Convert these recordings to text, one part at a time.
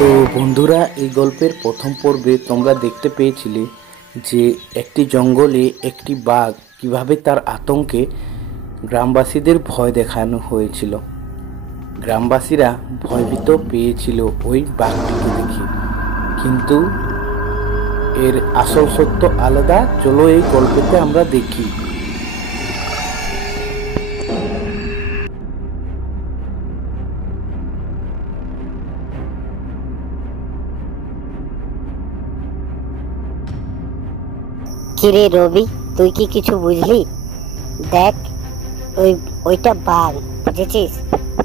তো বন্ধুরা, এই গল্পের প্রথম পর্বে তোমরা দেখতে পেয়েছিলে যে একটি জঙ্গলে একটি বাঘ কিভাবে তার আতঙ্কে গ্রামবাসীদের ভয় দেখানো হয়েছিল। গ্রামবাসীরা ভয়ভীত পেয়েছিল ওই বাঘটিকে দেখে, কিন্তু এর আসল সত্য আলাদা। চলো এই গল্পেতে আমরা দেখি। কিরে রবি, তুই কি কিছু বুঝলি? দেখ, ওইটা বাঘ, বুঝেছিস?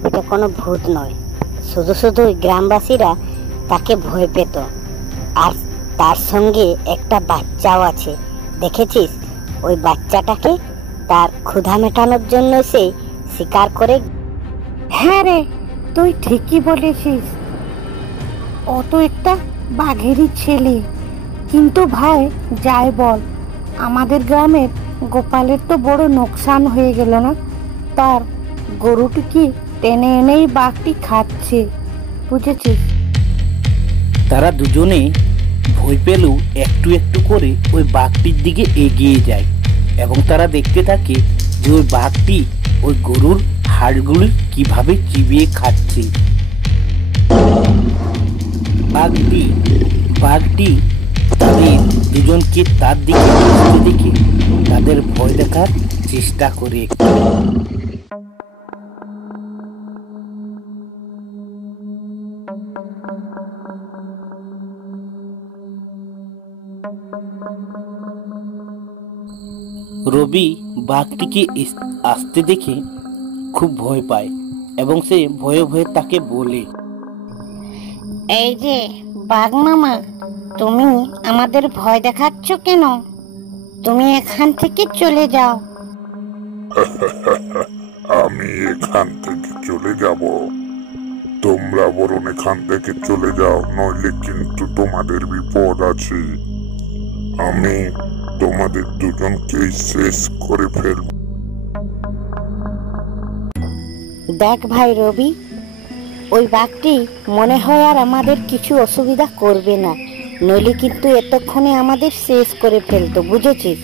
ওটা কোনো ভূত নয়, শুধু শুধু গ্রামবাসীরা তাকে ভয় পেত। আর তার সঙ্গে একটা বাচ্চাও আছে, দেখেছিস? ওই বাচ্চাটাকে তার ক্ষুধা মেটানোর জন্য সে শিকার করে। হ্যাঁ রে, তুই ঠিকই বলেছিস। ও তো একটা বাঘেরই ছেলে। কিন্তু ভাই, যাই বল, আমাদের গ্রামের গোপালের তো বড় নোকসান হয়ে গেল না? তার গরুটিকে টেনে এনেই বাঘটি খাচ্ছে, বুঝেছিস? তারা দুজনে ভয় পেলেও একটু একটু করে ওই বাঘটির দিকে এগিয়ে যায় এবং তারা দেখতে থাকে যে ওই বাঘটি ওই গরুর হাড়গুলি কিভাবে চিবিয়ে খাচ্ছে। বাঘটি তাদের দুজনকে তার দিকে আসতে দেখে তাদের ভয় দেখার চেষ্টা করে। রবি বাঘটিকে আসতে দেখে খুব ভয় পায় এবং সে ভয়ে ভয়ে তাকে বলে, এই যে বাঘ মামা, তুমি আমাদের ভয় দেখাচ্ছ কেন? তুমি এখান থেকে চলে যাও। আমি এখান থেকে চলে যাব? তোমরা বরং এখান থেকে চলে যাও, নইলে কিন্তু তোমাদের বিপদ আছে। আমি তোমাদের দুজনকেই শেষ করে ফেলব। দেখ ভাই রবি, ওই বাঘটি মনে হয় আর আমাদের কিছু অসুবিধা করবে না, নইলে কিন্তু এতক্ষণে আমাদের শেষ করে ফেলতো, বুঝেছিস?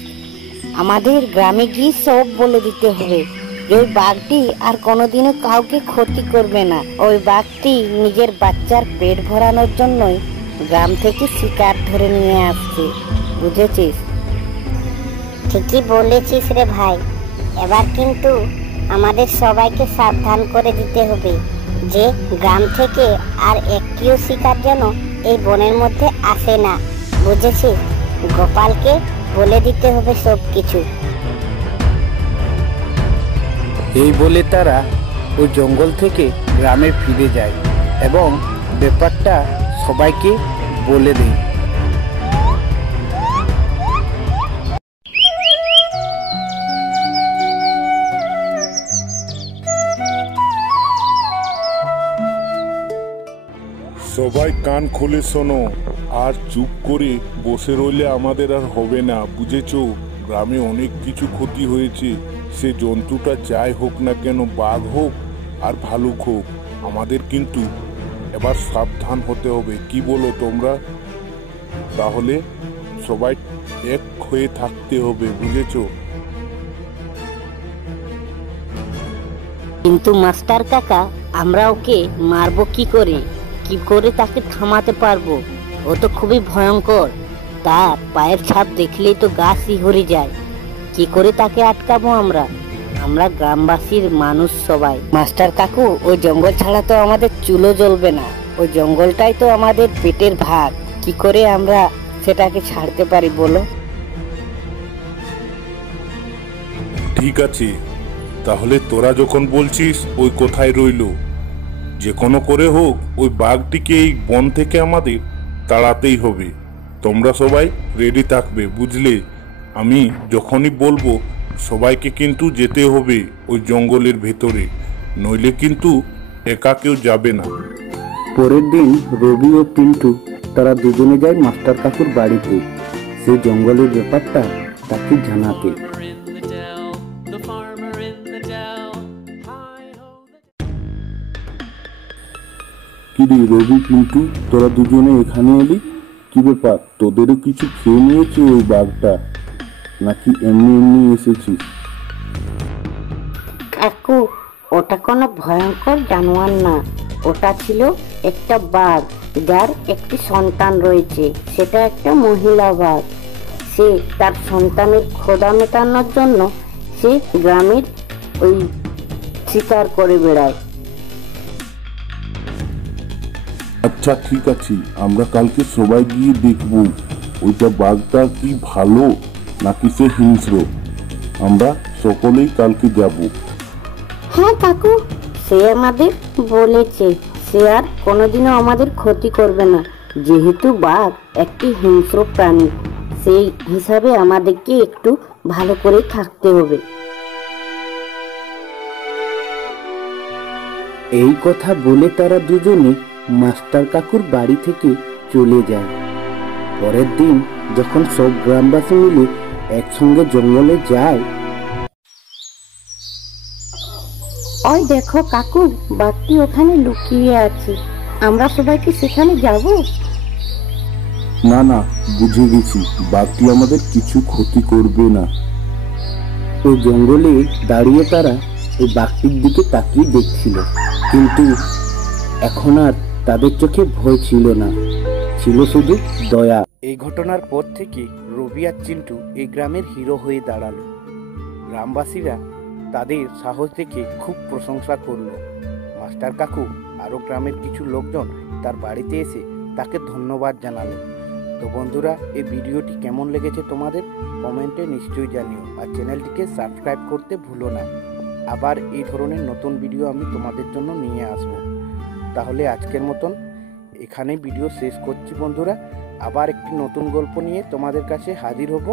আমাদের গ্রামে গিয়ে সব বলে দিতে হবে যে ওই বাঘটি আর কোনোদিনও কাউকে ক্ষতি করবে না। ওই বাঘটি নিজের বাচ্চার পেট ভরানোর জন্যই গ্রাম থেকে শিকার ধরে নিয়ে আসছে, বুঝেছিস? ঠিকই বলেছিস রে ভাই। এবার কিন্তু আমাদের সবাইকে সাবধান করে দিতে হবে যে গ্রাম থেকে আর একটিও শিকার যেন এই বনের মধ্যে আসে না, বুঝেছিস? গোপালকে বলে দিতে হবে সব কিছু। এই বলে তারা ওই জঙ্গল থেকে গ্রামে ফিরে যায় এবং ব্যাপারটা সবাইকে বলে দেয়। সবাই কান খুলে শোনো, আর চুপ করে বসে রইলে আমাদের আর হবে না, বুঝেছো? গ্রামে অনেক কিছু ক্ষতি হয়েছে। সে জন্তুটা যাই হোক না কেন, বাঘ হোক আর ভালুক হোক, আমাদের কিন্তু এবার সাবধান হতে হবে। কি বলো তোমরা? তাহলে সবাই এক হয়ে থাকতে হবে, বুঝেছো? কিন্তু মাস্টার কাকা, আমরা ওকে মারবো কি করে? কি করে তাকে থামাতে পারবো? ও তো খুবই ভয়ঙ্কর। তার পায়ের ছাপ দেখলেই তো গা শিহরে যায়। কি করে তাকে আটকাবো আমরা? আমরা গ্রামবাসীর মানুষ সবাই। মাস্টার কাকু, ওই জঙ্গল ছাড়া তো আমাদের চুলো জ্বলবে না। ওই জঙ্গলটাই তো আমাদের পেটের ভাত। কি করে আমরা সেটাকে ছাড়তে পারি বলো? ঠিক আছে, তাহলে তোরা যখন বলছিস ওই কোথায় রইলো, যে কোনো করে হোক ওই বাঘটিকে এই বন থেকে আমাদের তাড়াতেই হবে। তোমরা সবাই রেডি থাকবে, বুঝলে? আমি যখনই বলবো সবাইকে কিন্তু যেতে হবে ওই জঙ্গলের ভেতরে, নইলে কিন্তু একা কেউ যাবে না। পরের দিন রবি ও পিন্টু তারা দুজনে যায় মাস্টার কাকুর বাড়িতে সেই জঙ্গলের ব্যাপারটা তাকে জানাতে। কিরে রবি, কিন্তু তোরা দুজনে এখানে এলি, কি ব্যাপার? তোদেরও কিছু খেয়ে নিয়েছে ওই বাঘটা, নাকি এমনি এমনি এসেছিস? কাকু, ওটা কোনো ভয়ঙ্কর জানোয়ার না, ওটা ছিল একটা বাঘ যার একটি সন্তান রয়েছে। সেটা একটা মহিলা বাঘ। সে তার সন্তানের ক্ষুধা মেটানোর জন্য সে গ্রামের ওই শিকার করে বেড়ায়। আচ্ছা ঠিক আছে, আমরা কালকে সবাই গিয়ে দেখবো ওইটা বাঘটা কি ভালো নাকি সে হিংস্র। আমরা সকলেই কালকে যাব। হ্যাঁ কাকু, সে আমাদের বলেছে সে আর কোনোদিনও আমাদের ক্ষতি করবে না, যেহেতু বাঘ একটি হিংস্র প্রাণী। সেই হিসাবে আমাদেরকে একটু ভালো করে থাকতে হবে। এই কথা বলে তারা দুজনে মাস্টার কাকুর বাড়ি থেকে চলে যায়। পরের দিন যখন সব গ্রামবাসী মিলে একসঙ্গে জঙ্গলে যায়, ওই দেখো কাকু, বাঘটি ওখানে লুকিয়ে আছে। আমরা সবাই কি সেখানে যাব? না না, বুঝে গেছি, বাঘটি আমাদের কিছু ক্ষতি করবে না। ও জঙ্গলে দাঁড়িয়ে তারা ওই বাঘটির দিকে তাকিয়ে দেখছিল, কিন্তু এখন আর তাদের চোখে ভয় ছিল না, ছিল শুধু দয়া। এই ঘটনার পর থেকে রবি আর চিন্টু এই গ্রামের হিরো হয়ে দাঁড়ালো। গ্রামবাসীরা তাদের সাহস দেখে খুব প্রশংসা করলো। মাস্টার কাকু আরও গ্রামের কিছু লোকজন তার বাড়িতে এসে তাকে ধন্যবাদ জানালো। তো বন্ধুরা, এই ভিডিওটি কেমন লেগেছে তোমাদের কমেন্টে নিশ্চয়ই জানিও, আর চ্যানেলটিকে সাবস্ক্রাইব করতে ভুলো না। আবার এই ধরনের নতুন ভিডিও আমি তোমাদের জন্য নিয়ে আসব। তাহলে আজকের মতন এখানেই ভিডিও শেষ করছি বন্ধুরা। আবার একটি নতুন গল্প নিয়ে তোমাদের কাছে হাজির হব।